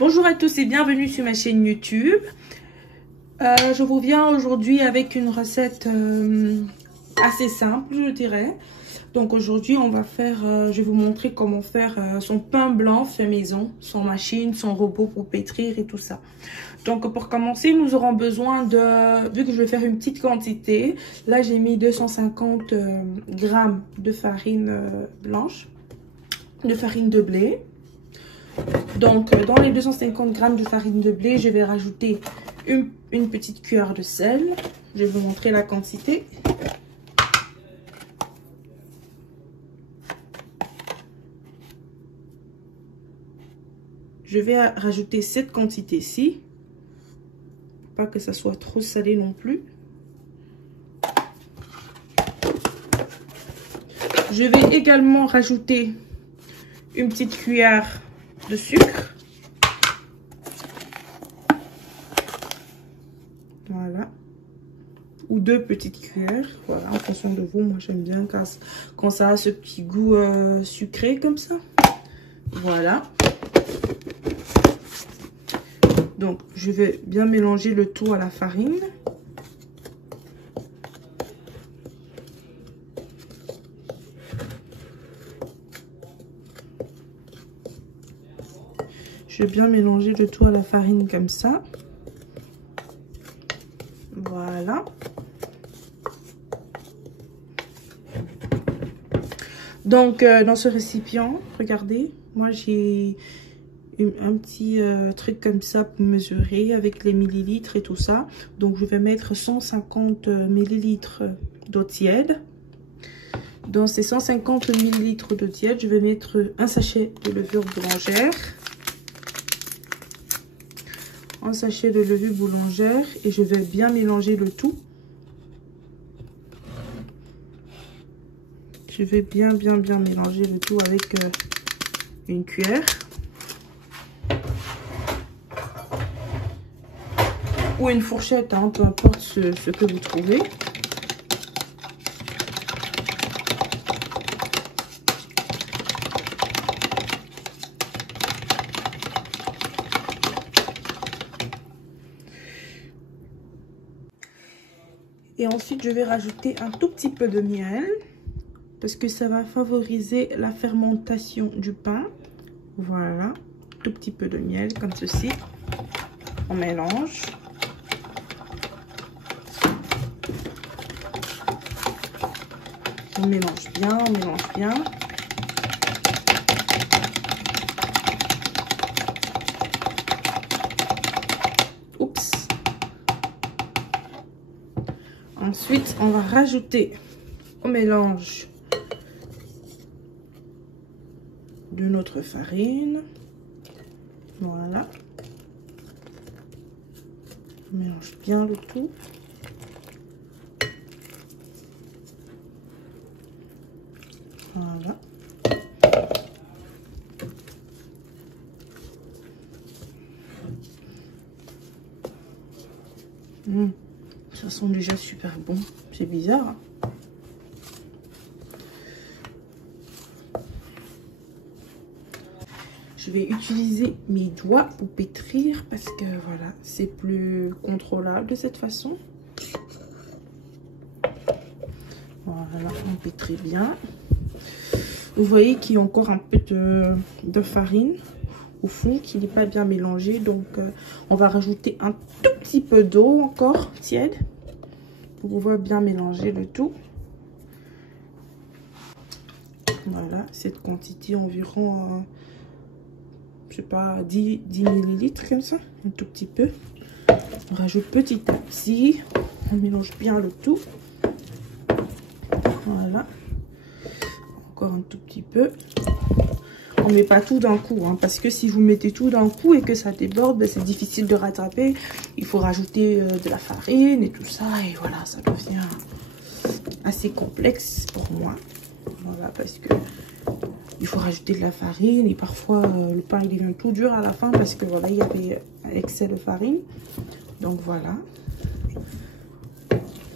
Bonjour à tous et bienvenue sur ma chaîne YouTube. Je vous viens aujourd'hui avec une recette assez simple, je dirais. Donc aujourd'hui, on va faire, je vais vous montrer comment faire son pain blanc fait maison, son machine, son robot pour pétrir et tout ça. Donc pour commencer, nous aurons besoin de, vu que je vais faire une petite quantité, là j'ai mis 250 grammes de farine blanche, de farine de blé. Donc dans les 250 grammes de farine de blé, je vais rajouter une petite cuillère de sel. Je vais vous montrer la quantité. Je vais rajouter cette quantité-ci. Pas que ça soit trop salé non plus. Je vais également rajouter une petite cuillère de sucre. Voilà. Ou 2 petites cuillères. Voilà, en fonction de vous. Moi, j'aime bien quand ça a ce petit goût sucré comme ça. Voilà. Donc, je vais bien mélanger le tout à la farine. Je vais bien mélanger le tout à la farine comme ça. Voilà. Donc, dans ce récipient, regardez, moi j'ai un petit truc comme ça pour mesurer avec les millilitres et tout ça. Donc, je vais mettre 150 millilitres d'eau tiède. Dans ces 150 millilitres d'eau tiède, je vais mettre un sachet de levure boulangère. Un sachet de levure boulangère et je vais bien mélanger le tout. Je vais bien mélanger le tout avec une cuillère. Ou une fourchette, hein, peu importe ce que vous trouvez. Et ensuite, je vais rajouter un tout petit peu de miel. Parce que ça va favoriser la fermentation du pain. Voilà. Tout petit peu de miel comme ceci. On mélange. On mélange bien, on mélange bien. Oups. Ensuite, on va rajouter au mélange de notre farine. Voilà. On mélange bien le tout. Voilà. Ça sent déjà super bon. C'est bizarre, hein? Je vais utiliser mes doigts pour pétrir parce que voilà, c'est plus contrôlable de cette façon. Voilà, on pétrit bien. Vous voyez qu'il y a encore un peu de farine au fond qui n'est pas bien mélangé. Donc, on va rajouter un tout petit peu d'eau encore tiède pour pouvoir bien mélanger le tout. Voilà, cette quantité environ... je sais pas, 10 millilitres comme ça, un tout petit peu. On rajoute petit à petit, on mélange bien le tout. Voilà, encore un tout petit peu. On met pas tout d'un coup, hein, parce que si vous mettez tout d'un coup et que ça déborde, ben, c'est difficile de rattraper. Il faut rajouter de la farine et tout ça, et voilà, ça devient assez complexe pour moi. Voilà, parce que il faut rajouter de la farine et parfois le pain il devient tout dur à la fin parce que voilà, il y avait un excès de farine. Donc voilà.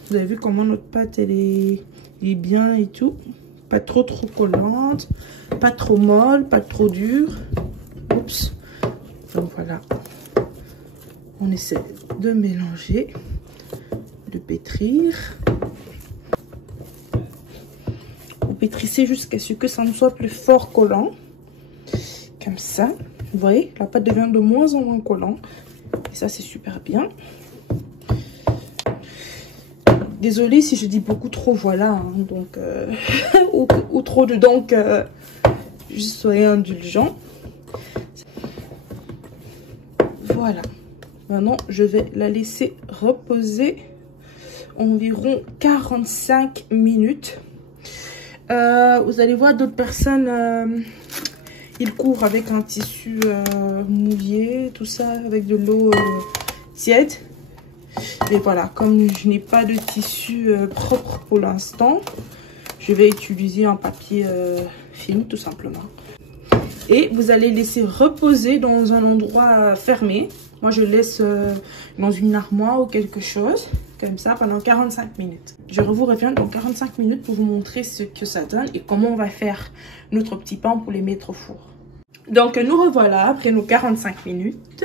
Vous avez vu comment notre pâte elle est bien et tout. Pas trop collante, pas trop molle, pas trop dure. Oups. Donc voilà, on essaie de mélanger, de pétrir. Vous pétrissez jusqu'à ce que ça ne soit plus fort collant. Comme ça, vous voyez, la pâte devient de moins en moins collant. Et ça, c'est super bien. Désolée si je dis beaucoup trop, voilà, hein, donc ou trop de donc, juste soyez indulgents. Voilà. Maintenant, je vais la laisser reposer environ 45 minutes. Vous allez voir d'autres personnes, ils courent avec un tissu mouillé, tout ça, avec de l'eau tiède. Et voilà, comme je n'ai pas de tissu propre pour l'instant, je vais utiliser un papier film tout simplement. Et vous allez laisser reposer dans un endroit fermé. Moi, je laisse dans une armoire ou quelque chose, comme ça, pendant 45 minutes. Je vous reviens dans 45 minutes pour vous montrer ce que ça donne et comment on va faire notre petit pain pour les mettre au four. Donc, nous revoilà après nos 45 minutes.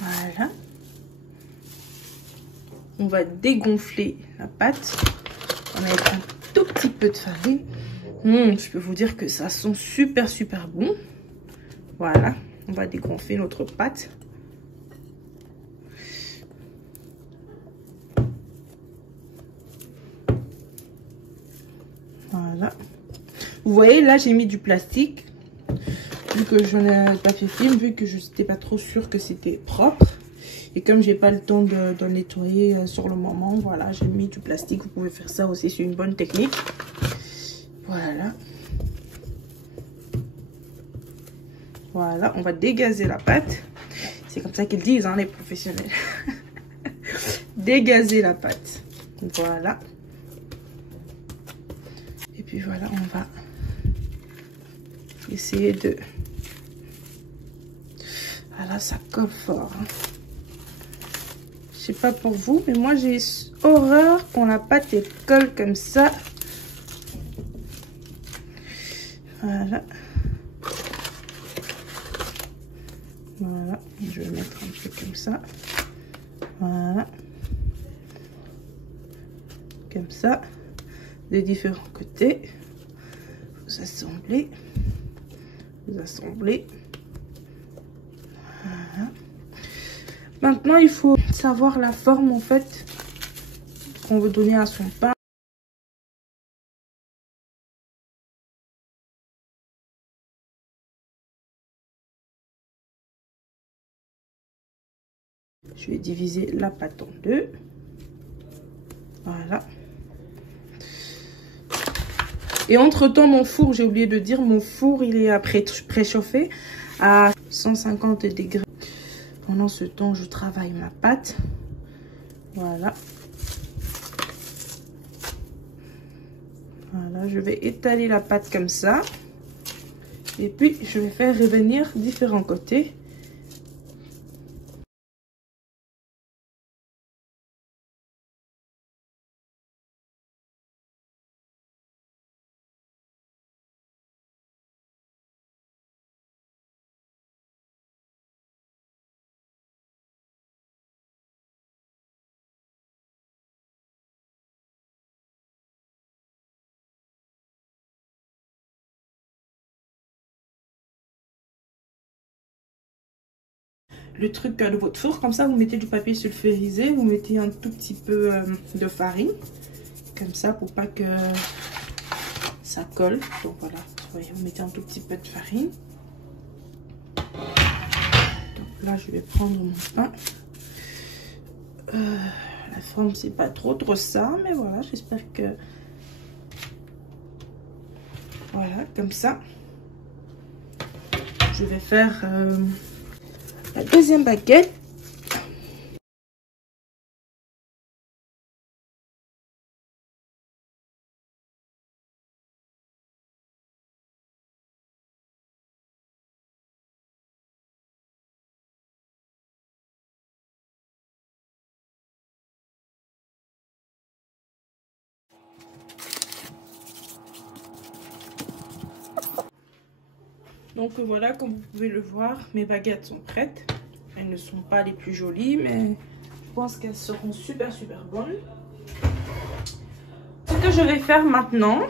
Voilà. On va dégonfler la pâte. On va mettre un tout petit peu de farine. Je peux vous dire que ça sent super super bon. Voilà. On va dégonfler notre pâte. Voilà. Vous voyez, là, j'ai mis du plastique. Vu que j'en ai le papier film, vu que je n'étais pas trop sûre que c'était propre. Et comme j'ai pas le temps de nettoyer sur le moment, voilà, j'ai mis du plastique. Vous pouvez faire ça aussi, c'est une bonne technique. Voilà. Voilà, on va dégazer la pâte. C'est comme ça qu'ils disent, hein, les professionnels. Dégazer la pâte. Voilà. Et puis voilà, on va essayer de... Voilà, ça colle fort. Hein. Je sais pas pour vous, mais moi j'ai horreur quand la pâte elle colle comme ça. Voilà. Voilà, je vais mettre un peu comme ça. Voilà. Comme ça. De différents côtés. Vous assemblez. Vous assemblez. Voilà. Maintenant, il faut savoir la forme en fait qu'on veut donner à son pain. Je vais diviser la pâte en deux. Voilà. Et entre temps, mon four, j'ai oublié de dire, mon four, il est préchauffé à 150 degrés. Pendant ce temps, je travaille ma pâte. Voilà. Voilà, je vais étaler la pâte comme ça. Et puis, je vais faire revenir différents côtés. Le truc de votre four, comme ça, vous mettez du papier sulfurisé, vous mettez un tout petit peu de farine. Comme ça, pour pas que ça colle. Donc voilà, vous voyez, vous mettez un tout petit peu de farine. Donc là, je vais prendre mon pain. La forme, c'est pas trop ça, mais voilà, j'espère que... Voilà, comme ça. Je vais faire la deuxième baguette. Donc voilà, comme vous pouvez le voir, mes baguettes sont prêtes. Elles ne sont pas les plus jolies, mais je pense qu'elles seront super bonnes. Ce que je vais faire maintenant,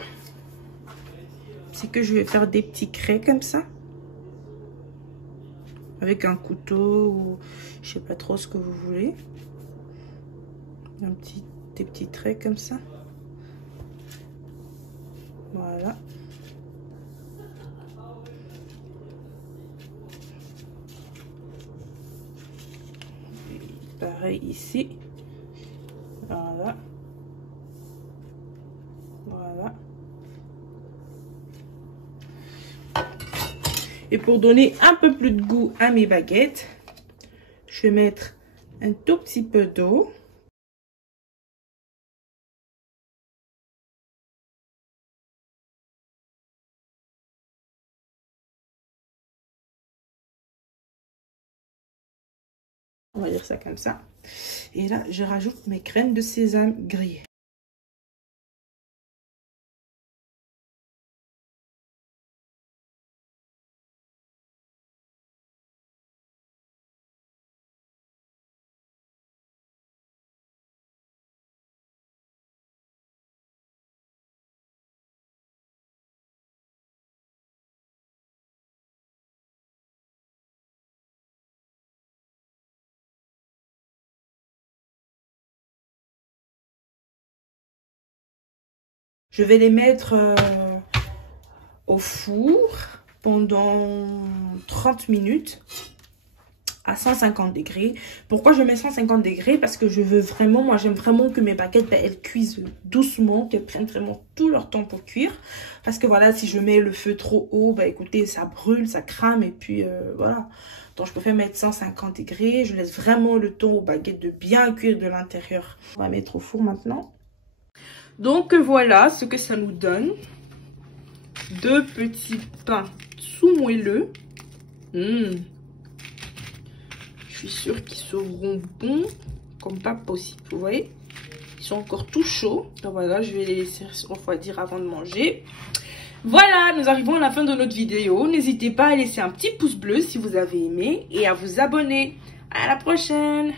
c'est que je vais faire des petits craies comme ça. Avec un couteau ou je sais pas trop ce que vous voulez. Des petits traits comme ça. Voilà. Et pareil ici. Voilà. Voilà. Et pour donner un peu plus de goût à mes baguettes, je vais mettre un tout petit peu d'eau. On va dire ça comme ça. Et là, je rajoute mes graines de sésame grillées. Je vais les mettre au four pendant 30 minutes à 150 degrés. Pourquoi je mets 150 degrés? Parce que je veux vraiment, moi j'aime vraiment que mes baguettes, elles cuisent doucement, qu'elles prennent vraiment tout leur temps pour cuire. Parce que voilà, si je mets le feu trop haut, bah écoutez, ça brûle, ça crame et puis voilà. Donc je préfère mettre 150 degrés. Je laisse vraiment le temps aux baguettes de bien cuire de l'intérieur. On va mettre au four maintenant. Donc voilà ce que ça nous donne. 2 petits pains sous moelleux. Je suis sûre qu'ils seront bons comme pas possible. Vous voyez, ils sont encore tout chauds. Donc voilà, je vais les laisser refroidir avant de manger. Voilà, nous arrivons à la fin de notre vidéo. N'hésitez pas à laisser un petit pouce bleu si vous avez aimé et à vous abonner. À la prochaine!